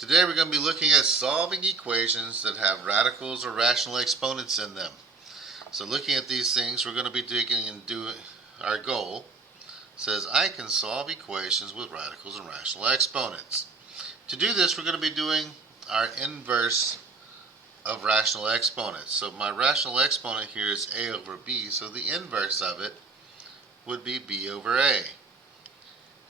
Today we're going to be looking at solving equations that have radicals or rational exponents in them. So looking at these things, we're going to be digging into our goal. It says I can solve equations with radicals and rational exponents. To do this, we're going to be doing our inverse of rational exponents. So my rational exponent here is a over b, so the inverse of it would be b over a.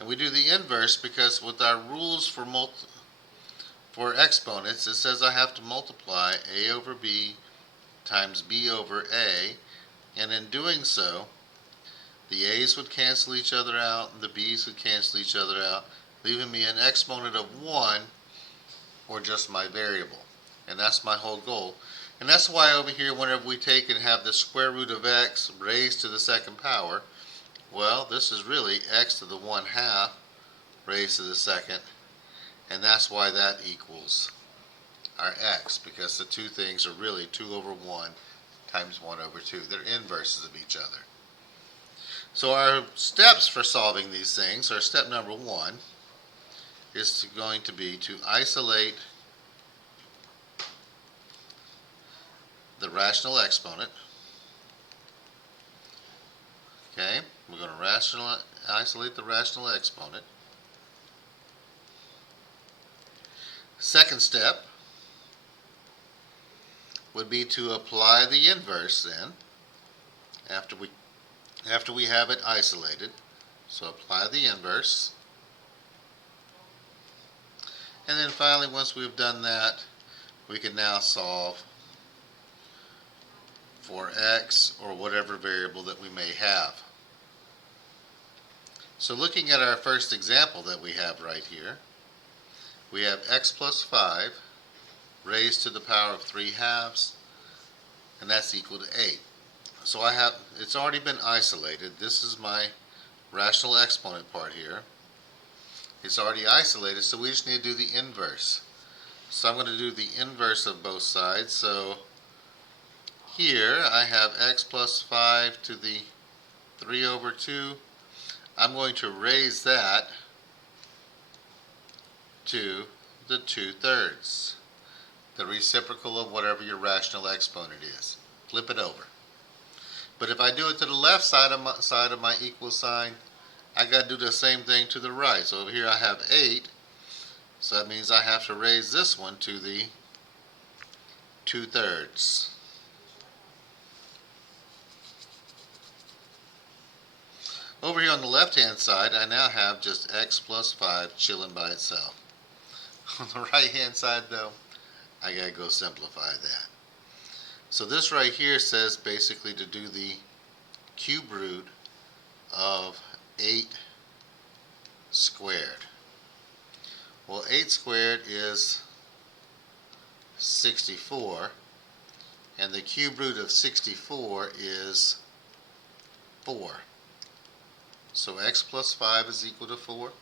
And we do the inverse because with our rules for exponents, it says I have to multiply a over b times b over a, and in doing so, the a's would cancel each other out, and the b's would cancel each other out, leaving me an exponent of 1, or just my variable. And that's my whole goal. And that's why over here, whenever we take and have the square root of x raised to the second power, well, this is really x to the 1/2 raised to the second, and that's why that equals our x, because the two things are really 2 over 1 times 1 over 2. They're inverses of each other. So our steps for solving these things, or step number 1, is going to be to isolate the rational exponent. Okay, we're going to isolate the rational exponent. Second step would be to apply the inverse then, after we have it isolated. So apply the inverse. And then finally, once we've done that, we can now solve for x or whatever variable that we may have. So looking at our first example that we have right here, we have x plus 5 raised to the power of 3/2, and that's equal to 8. So it's already been isolated. This is my rational exponent part here. It's already isolated, so we just need to do the inverse. So I'm going to do the inverse of both sides. So here I have x plus 5 to the 3 over 2. I'm going to raise that to the 2/3, the reciprocal of whatever your rational exponent is. Flip it over. But if I do it to the left side of my equal sign, I got to do the same thing to the right. So over here I have 8, so that means I have to raise this one to the 2/3. Over here on the left hand side, I now have just x plus 5 chilling by itself. On the right hand side though, I gotta go simplify that. So this right here says basically to do the cube root of 8 squared. Well, 8 squared is 64, and the cube root of 64 is 4. So x plus 5 is equal to 4.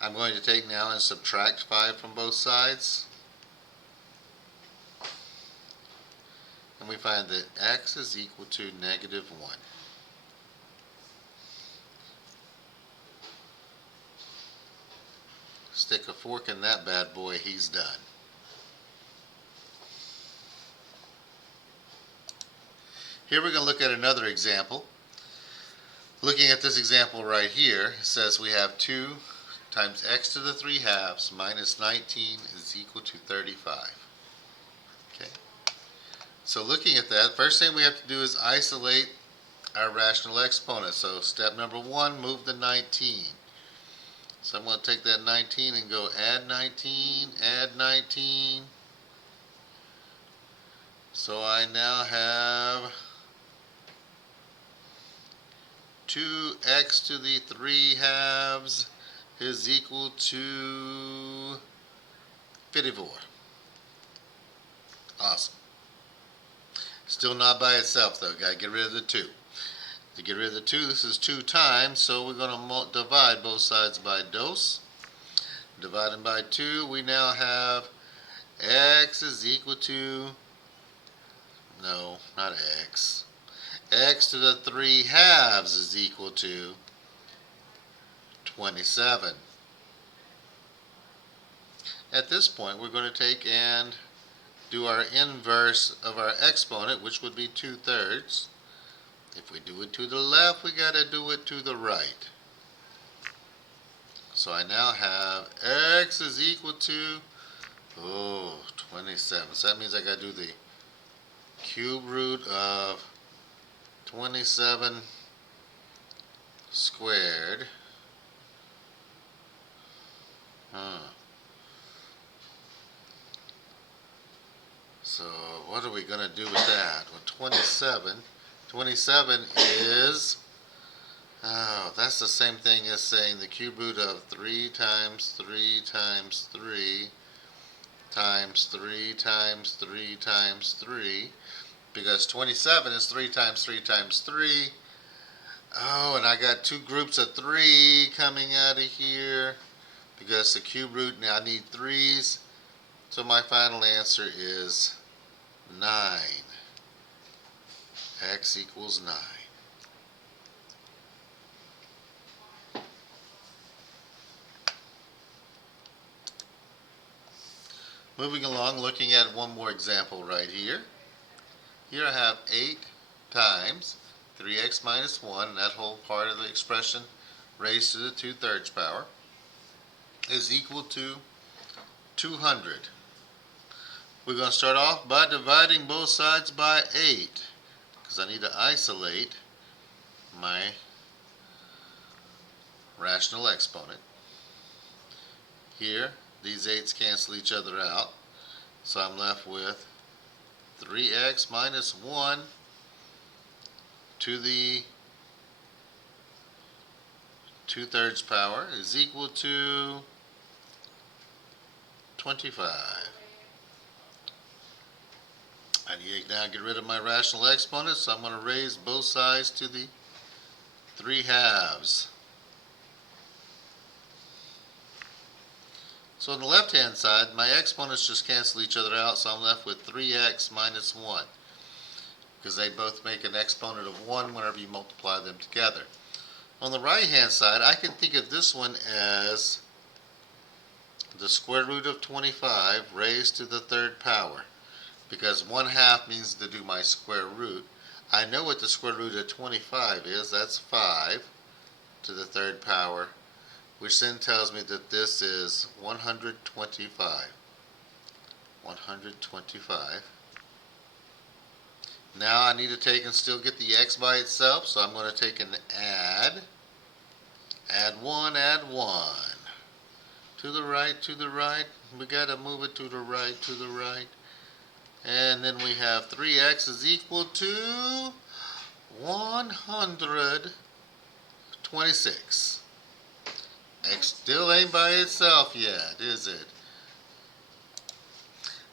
I'm going to take now and subtract 5 from both sides. And we find that x is equal to -1. Stick a fork in that bad boy, he's done. Here we're going to look at another example. Looking at this example right here, it says we have 2 times x to the 3/2 minus 19 is equal to 35. Okay. So looking at that, first thing we have to do is isolate our rational exponent. So step number 1, move the 19. So I'm going to take that 19 and go add 19, add 19. So I now have 2x to the 3/2 is equal to 54. Awesome. Still not by itself though. Got to get rid of the 2. To get rid of the 2, this is 2 times, so we're going to divide both sides by dos. Dividing by 2, we now have x is equal to, no, not x. X to the 3/2 is equal to 27. at this point we're going to take and do our inverse of our exponent, which would be 2/3. If we do it to the left, we got to do it to the right. So I now have x is equal to 27. So that means I got to do the cube root of 27 squared. So what are we going to do with that? Well, 27 is, that's the same thing as saying the cube root of 3 times 3 times 3 times 3 times 3 times 3, because 27 is 3 times 3 times 3. Oh, and I got two groups of 3 coming out of here, because the cube root now need 3's. So my final answer is 9. X equals 9. Moving along, looking at one more example right here. Here I have 8 times 3x minus 1, and that whole part of the expression raised to the 2/3 power, is equal to 200. We're going to start off by dividing both sides by 8, because I need to isolate my rational exponent. Here, these 8's cancel each other out, so I'm left with 3x minus 1 to the 2/3 power is equal to 25. I need to now get rid of my rational exponent, so I'm going to raise both sides to the 3/2. So on the left-hand side, my exponents just cancel each other out, so I'm left with 3x minus 1, because they both make an exponent of 1 whenever you multiply them together. On the right-hand side, I can think of this one as the square root of 25 raised to the 3rd power, because 1/2 means to do my square root. I know what the square root of 25 is. That's 5 to the 3rd power, which then tells me that this is 125. 125. Now I need to take and still get the x by itself, so I'm going to take and add 1, add 1. To the right. We got to move it to the right. And then we have 3x is equal to 126. X still ain't by itself yet, is it?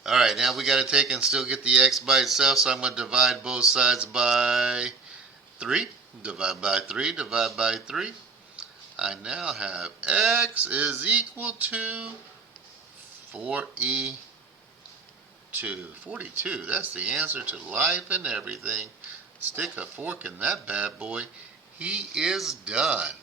Alright, now we got to take and still get the x by itself, so I'm going to divide both sides by 3. Divide by 3, divide by 3. I now have x is equal to 42. 42, that's the answer to life and everything. Stick a fork in that bad boy. He is done.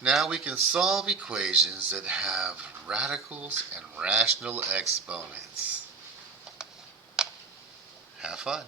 Now we can solve equations that have radicals and rational exponents. Have fun.